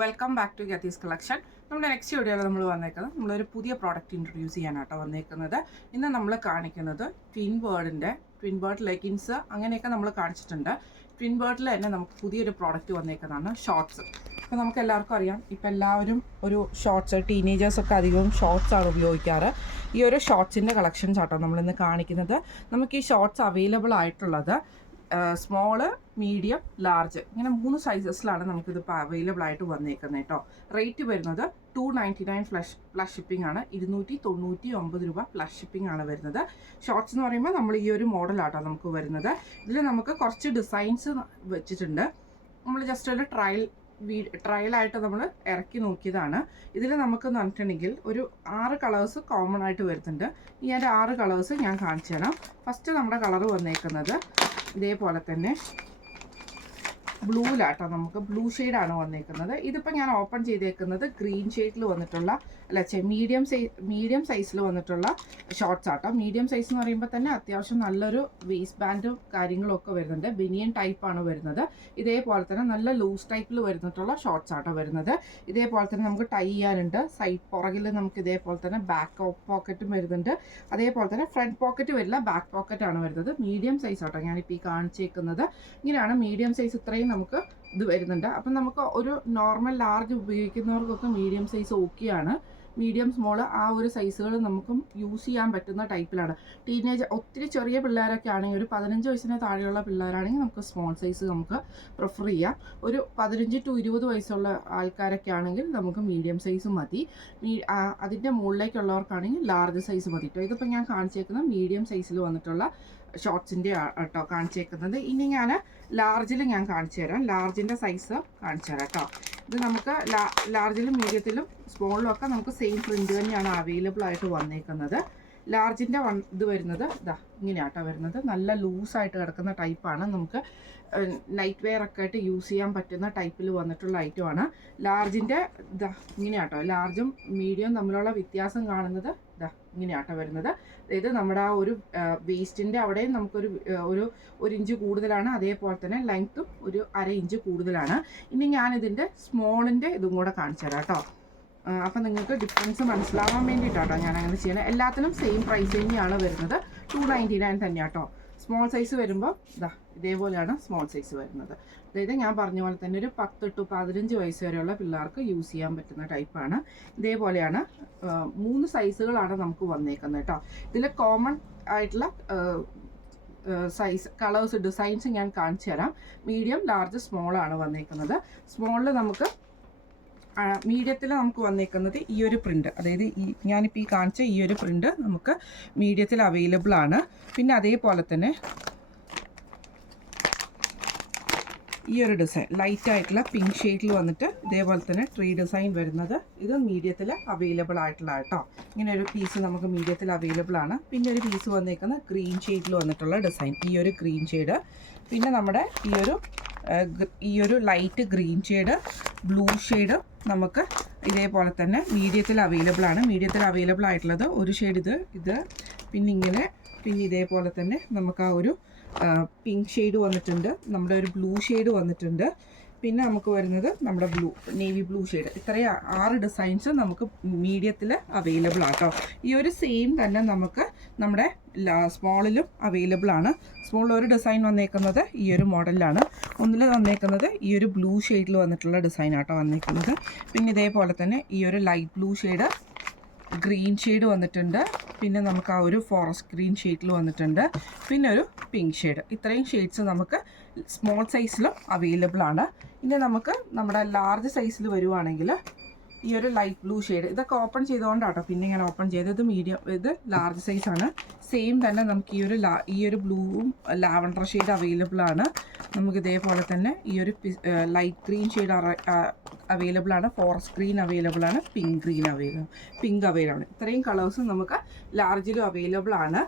Welcome back to ഗത്തീസ് collection. നമ്മുടെ next വീഡിയോയിൽ നമ്മൾ വന്നേക്കുന്നത് നമ്മളൊരു പുതിയ പ്രോഡക്റ്റ് ഇൻട്രൊഡ്യൂസ് ചെയ്യാനാട്ടോ വന്നേക്കുന്നത്. ഇന്ന് നമ്മൾ കാണിക്കുന്നത് ട്വിൻ ബേർഡ് ലെഗിൻസ് അങ്ങനെയൊക്കെ നമ്മൾ കാണിച്ചിട്ടുണ്ട്. ട്വിൻ ബേർഡിൽ തന്നെ നമുക്ക് പുതിയൊരു പ്രോഡക്റ്റ് വന്നേക്കുന്നതാണ് ഷോർട്സ്. അപ്പോൾ നമുക്ക് എല്ലാവർക്കും അറിയാം, ഇപ്പോൾ എല്ലാവരും ഒരു ഷോർട്സ്, ടീനേജേഴ്സൊക്കെ അധികവും ഷോർട്സ് ആണ് ഉപയോഗിക്കാറ്. ഈ ഒരു ഷോർട്സിൻ്റെ കളക്ഷൻസ് ആട്ടോ നമ്മളിന്ന് കാണിക്കുന്നത്. നമുക്ക് ഈ ഷോർട്സ് അവൈലബിൾ ആയിട്ടുള്ളത് സ്മോള്, മീഡിയം, ലാർജ് ഇങ്ങനെ 3 സൈസസിലാണ് നമുക്കിതിപ്പോൾ അവൈലബിൾ ആയിട്ട് വന്നേക്കുന്നത് കേട്ടോ. റേറ്റ് വരുന്നത് $299 പ്ലസ് ഷിപ്പിംഗ് ആണ്. 299 രൂപ പ്ലസ് ഷിപ്പിംഗ് ആണ് വരുന്നത്. ഷോർട്സ് എന്ന് പറയുമ്പോൾ നമ്മൾ ഈ ഒരു മോഡലാട്ടോ നമുക്ക് വരുന്നത്. ഇതിൽ നമുക്ക് കുറച്ച് ഡിസൈൻസ് വെച്ചിട്ടുണ്ട്. നമ്മൾ ജസ്റ്റ് ഒരു ട്രയലായിട്ട് നമ്മൾ ഇറക്കി നോക്കിയതാണ്. ഇതിൽ നമുക്ക് പറഞ്ഞിട്ടുണ്ടെങ്കിൽ ഒരു 6 കളേഴ്സ് കോമൺ ആയിട്ട് വരുന്നുണ്ട്. ഈ 6 കളേഴ്സ് ഞാൻ കാണിച്ചു തരാം. ഫസ്റ്റ് നമ്മുടെ കളർ വന്നേക്കുന്നത് ഇതേപോലെ തന്നെ ബ്ലൂലാട്ടോ, നമുക്ക് ബ്ലൂ ഷെയ്ഡാണ് വന്നേക്കുന്നത്. ഇതിപ്പോൾ ഞാൻ ഓപ്പൺ ചെയ്തേക്കുന്നത് ഗ്രീൻ ഷെയ്ഡിൽ വന്നിട്ടുള്ള മീഡിയം സൈസിൽ വന്നിട്ടുള്ള ഷോർട്സ് ആട്ടോ. മീഡിയം സൈസ് എന്ന് പറയുമ്പോൾ തന്നെ അത്യാവശ്യം നല്ലൊരു വേസ്റ്റ് ബാൻഡും കാര്യങ്ങളും ഒക്കെ വരുന്നുണ്ട്. ബനിയൻ ടൈപ്പാണ് വരുന്നത്. ഇതേപോലെ തന്നെ നല്ല ലൂസ് ടൈപ്പിൽ വരുന്നിട്ടുള്ള ഷോർട്സ് ആട്ടോ വരുന്നത്. ഇതേപോലെ തന്നെ നമുക്ക് ടൈ ചെയ്യാനുണ്ട്. സൈഡ് പുറകിൽ നമുക്ക് ഇതേപോലെ തന്നെ ബാക്ക് പോക്കറ്റും വരുന്നുണ്ട്. അതേപോലെ തന്നെ ഫ്രണ്ട് പോക്കറ്റ് വരില്ല, ബാക്ക് പോക്കറ്റാണ് വരുന്നത്. മീഡിയം സൈസ് ആട്ടോ ഞാനിപ്പോൾ ഈ കാണിച്ചേക്കുന്നത്. ഇങ്ങനെയാണ് മീഡിയം സൈസ്. ഇത്രയും നമുക്ക് ഇത് വരുന്നുണ്ട്. അപ്പം നമുക്ക് ഒരു നോർമൽ ലാർജ് ഉപയോഗിക്കുന്നവർക്കൊക്കെ മീഡിയം സൈസ് ഓക്കെയാണ്. മീഡിയം സ്മോൾ ആ ഒരു സൈസുകൾ നമുക്കും യൂസ് ചെയ്യാൻ പറ്റുന്ന ടൈപ്പിലാണ്. ഒത്തിരി ചെറിയ പിള്ളേരൊക്കെ ആണെങ്കിൽ, ഒരു 15 വയസ്സിന് താഴെയുള്ള പിള്ളേരാണെങ്കിൽ നമുക്ക് സ്മോൾ സൈസ് നമുക്ക് പ്രിഫർ ചെയ്യാം. ഒരു 15 to 20 വയസ്സുള്ള ആൾക്കാരൊക്കെ ആണെങ്കിൽ നമുക്ക് മീഡിയം സൈസ് മതി. അതിൻ്റെ മുകളിലേക്കുള്ളവർക്കാണെങ്കിൽ ലാർജ് സൈസ് മതി കേട്ടോ. ഇതിപ്പോൾ ഞാൻ കാണിച്ചേക്കുന്നത് മീഡിയം സൈസിൽ വന്നിട്ടുള്ള ഷോർട്സിൻ്റെ കേട്ടോ കാണിച്ചേക്കുന്നത്. ഇനി ഞാൻ ലാർജിൽ ഞാൻ കാണിച്ചു തരാം. ലാർജിൻ്റെ സൈസ് കാണിച്ചു തരാം കേട്ടോ. ഇത് നമുക്ക് ലാർജിലും മീഡിയത്തിലും സ്മോളിലും ഒക്കെ നമുക്ക് സെയിം പ്രിൻ്റ് തന്നെയാണ് അവൈലബിൾ ആയിട്ട് വന്നേക്കുന്നത്. ലാർജിൻ്റെ ഇത് വരുന്നത് ഇങ്ങനെയാട്ടോ വരുന്നത്. നല്ല ലൂസായിട്ട് കിടക്കുന്ന ടൈപ്പാണ്. നമുക്ക് നൈറ്റ് വെയർ ഒക്കെ ആയിട്ട് യൂസ് ചെയ്യാൻ പറ്റുന്ന ടൈപ്പിൽ വന്നിട്ടുള്ള ഐറ്റമാണ്. ലാർജിൻ്റെ ഇങ്ങനെയാട്ടോ. ലാർജും മീഡിയവും തമ്മിലുള്ള വ്യത്യാസം കാണുന്നത് ഇങ്ങനെയാട്ടോ വരുന്നത്. അതായത് നമ്മുടെ ആ ഒരു വേസ്റ്റിൻ്റെ അവിടെയും നമുക്കൊരു ഒരു ഇഞ്ച് കൂടുതലാണ്. അതേപോലെ തന്നെ ലെങ്ത്തും ഒരു 1/2 ഇഞ്ച് കൂടുതലാണ്. ഇനി ഞാനിതിൻ്റെ സ്മോളിൻ്റെ ഇതും കൂടെ കാണിച്ചു തരാം കേട്ടോ. അപ്പം നിങ്ങൾക്ക് ഡിഫറൻസ് മനസ്സിലാവാൻ വേണ്ടിയിട്ടാട്ടോ ഞാൻ അങ്ങനെ ചെയ്യണം. എല്ലാത്തിനും സെയിം പ്രൈസ് തന്നെയാണ് വരുന്നത്. $299 തന്നെയാണ് കേട്ടോ. സ്മോൾ സൈസ് വരുമ്പോൾ ഇതേപോലെയാണ് സ്മോൾ സൈസ് വരുന്നത്. അതായത് ഞാൻ പറഞ്ഞ പോലെ തന്നെ ഒരു 10 to 15 വയസ്സ് വരെയുള്ള പിള്ളേർക്ക് യൂസ് ചെയ്യാൻ പറ്റുന്ന ടൈപ്പാണ്. ഇതേപോലെയാണ് 3 സൈസുകളാണ് നമുക്ക് വന്നേക്കുന്നത് കേട്ടോ. ഇതിൽ കോമൺ ആയിട്ടുള്ള കളേഴ്സ്, ഡിസൈൻസ് ഞാൻ കാണിച്ചു തരാം. മീഡിയം, ലാർജ്, സ്മോളാണ് വന്നേക്കുന്നത്. സ്മോളിൽ നമുക്ക് മീഡിയത്തിൽ നമുക്ക് വന്നേക്കുന്നത് ഈ ഒരു പ്രിൻ്റ്, അതായത് ഞാനിപ്പോൾ ഈ കാണിച്ച ഈ ഒരു പ്രിൻ്റ് നമുക്ക് മീഡിയത്തിൽ അവൈലബിൾ ആണ്. പിന്നെ അതേപോലെ തന്നെ ഈ ഒരു ഡിസൈൻ ലൈറ്റ് ആയിട്ടുള്ള പിങ്ക് ഷെയ്ഡിൽ വന്നിട്ട് ഇതേപോലെ തന്നെ ട്രീ ഡിസൈൻ വരുന്നത് ഇത് മീഡിയത്തിൽ അവൈലബിൾ ആയിട്ടുള്ള കേട്ടോ. ഇങ്ങനെ ഒരു പീസ് നമുക്ക് മീഡിയത്തിൽ അവൈലബിൾ ആണ്. പിന്നെ ഒരു പീസ് വന്നേക്കുന്ന ഗ്രീൻ ഷെയ്ഡിൽ വന്നിട്ടുള്ള ഡിസൈൻ, ഈ ഒരു ഗ്രീൻ ഷെയ്ഡ്. പിന്നെ നമ്മുടെ ഈ ഒരു light green shade, blue shade നമുക്ക് ഇതേപോലെ തന്നെ മീഡിയത്തിൽ അവൈലബിൾ ആണ്. മീഡിയത്തിൽ അവൈലബിൾ ആയിട്ടുള്ളത് ഒരു ഷെയ്ഡ് ഇത് പിന്നെ ഇതേപോലെ തന്നെ നമുക്ക് ആ ഒരു പിങ്ക് ഷെയ്ഡ് വന്നിട്ടുണ്ട്, നമ്മുടെ ഒരു ബ്ലൂ ഷെയ്ഡ് വന്നിട്ടുണ്ട്. പിന്നെ നമുക്ക് വരുന്നത് നമ്മുടെ നേവി ബ്ലൂ ഷെയ്ഡ്. ഇത്രയും 6 ഡിസൈൻസ് നമുക്ക് മീഡിയത്തിൽ അവൈലബിൾ ആട്ടോ. ഈ ഒരു സെയിം തന്നെ നമുക്ക് നമ്മുടെ സ്മോളിലും അവൈലബിൾ ആണ്. സ്മോളിൽ ഒരു ഡിസൈൻ വന്നേക്കുന്നത് ഈ ഒരു മോഡലിലാണ്. ഒന്നിൽ വന്നേക്കുന്നത് ഈ ഒരു ബ്ലൂ ഷെയ്ഡിൽ വന്നിട്ടുള്ള ഡിസൈൻ ആട്ടോ വന്നേക്കുന്നത്. പിന്നെ ഇതേപോലെ തന്നെ ഈ ഒരു light blue shade, green shade വന്നിട്ടുണ്ട്. പിന്നെ നമുക്ക് ആ ഒരു ഫോറസ്റ്റ് ഗ്രീൻ ഷെയ്ഡിൽ വന്നിട്ടുണ്ട്. പിന്നെ ഒരു പിങ്ക് ഷെയ്ഡ്. ഇത്രയും ഷെയ്ഡ്സ് നമുക്ക് സ്മോൾ സൈസിലും അവൈലബിൾ ആണ്. ഇനി നമുക്ക് നമ്മുടെ ലാർജ് സൈസിൽ വരുവാണെങ്കിൽ ഈ ഒരു ലൈറ്റ് ബ്ലൂ ഷെയ്ഡ്, ഇതൊക്കെ ഓപ്പൺ ചെയ്തുകൊണ്ടാട്ടോ പിന്നെ ഞാൻ ഓപ്പൺ ചെയ്തത്. ഇത് ലാർജ് സൈസാണ്. സെയിം തന്നെ നമുക്ക് ഈ ഒരു ബ്ലൂവും ലാവൻഡർ ഷെയ്ഡ് അവൈലബിൾ ആണ്. നമുക്ക് ഇതേപോലെ തന്നെ ഈ ഒരു ലൈറ്റ് ഗ്രീൻ ഷെയ്ഡ് അവൈലബിൾ ആണ്, ഫോറസ്റ്റ് ഗ്രീൻ അവൈലബിൾ ആണ്, പിങ്ക് അവൈലബിൾ ആണ്. ഇത്രയും കളേഴ്സും നമുക്ക് ലാർജിലും അവൈലബിൾ ആണ്.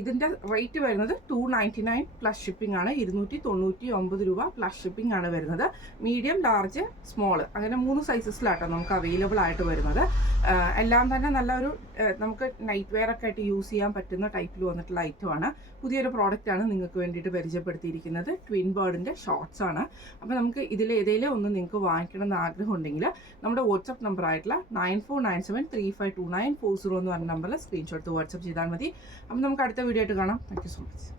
ഇതിൻ്റെ റേറ്റ് വരുന്നത് $299 പ്ലസ് ഷിപ്പിംഗ് ആണ്. 299 രൂപ പ്ലസ് ഷിപ്പിംഗ് ആണ് വരുന്നത്. മീഡിയം, ലാർജ്, സ്മോൾ അങ്ങനെ 3 സൈസസിലാട്ടോ നമുക്ക് അവൈലബിൾ ആയിട്ട് വരുന്നത്. എല്ലാം തന്നെ നല്ലൊരു നമുക്ക് നൈറ്റ് വെയർ ഒക്കെ ആയിട്ട് യൂസ് ചെയ്യാൻ പറ്റുന്ന ടൈപ്പിൽ വന്നിട്ടുള്ള ഐറ്റമാണ്. പുതിയൊരു പ്രോഡക്റ്റാണ് നിങ്ങൾക്ക് വേണ്ടിയിട്ട് പരിചയപ്പെടുത്തിയിരിക്കുന്നത്. ട്വിൻ ബേർഡിൻ്റെ ഷോർട്സ് ആണ്. അപ്പോൾ നമുക്ക് ഇതിൽ ഏതെങ്കിലും ഒന്ന് നിങ്ങൾക്ക് വാങ്ങിക്കണം വേണമെന്ന് ആഗ്രഹം ഉണ്ടെങ്കിൽ നമ്മുടെ വാട്സപ്പ് നമ്പർ ആയിട്ടുള്ള 9497352940 എന്ന് പറഞ്ഞ നമ്പറിൽ സ്ക്രീൻഷോട്ട് വാട്സപ്പ് ചെയ്താൽ മതി. അപ്പം നമുക്ക് അടുത്ത വീഡിയോ ആയിട്ട് കാണാം. Thank you so much.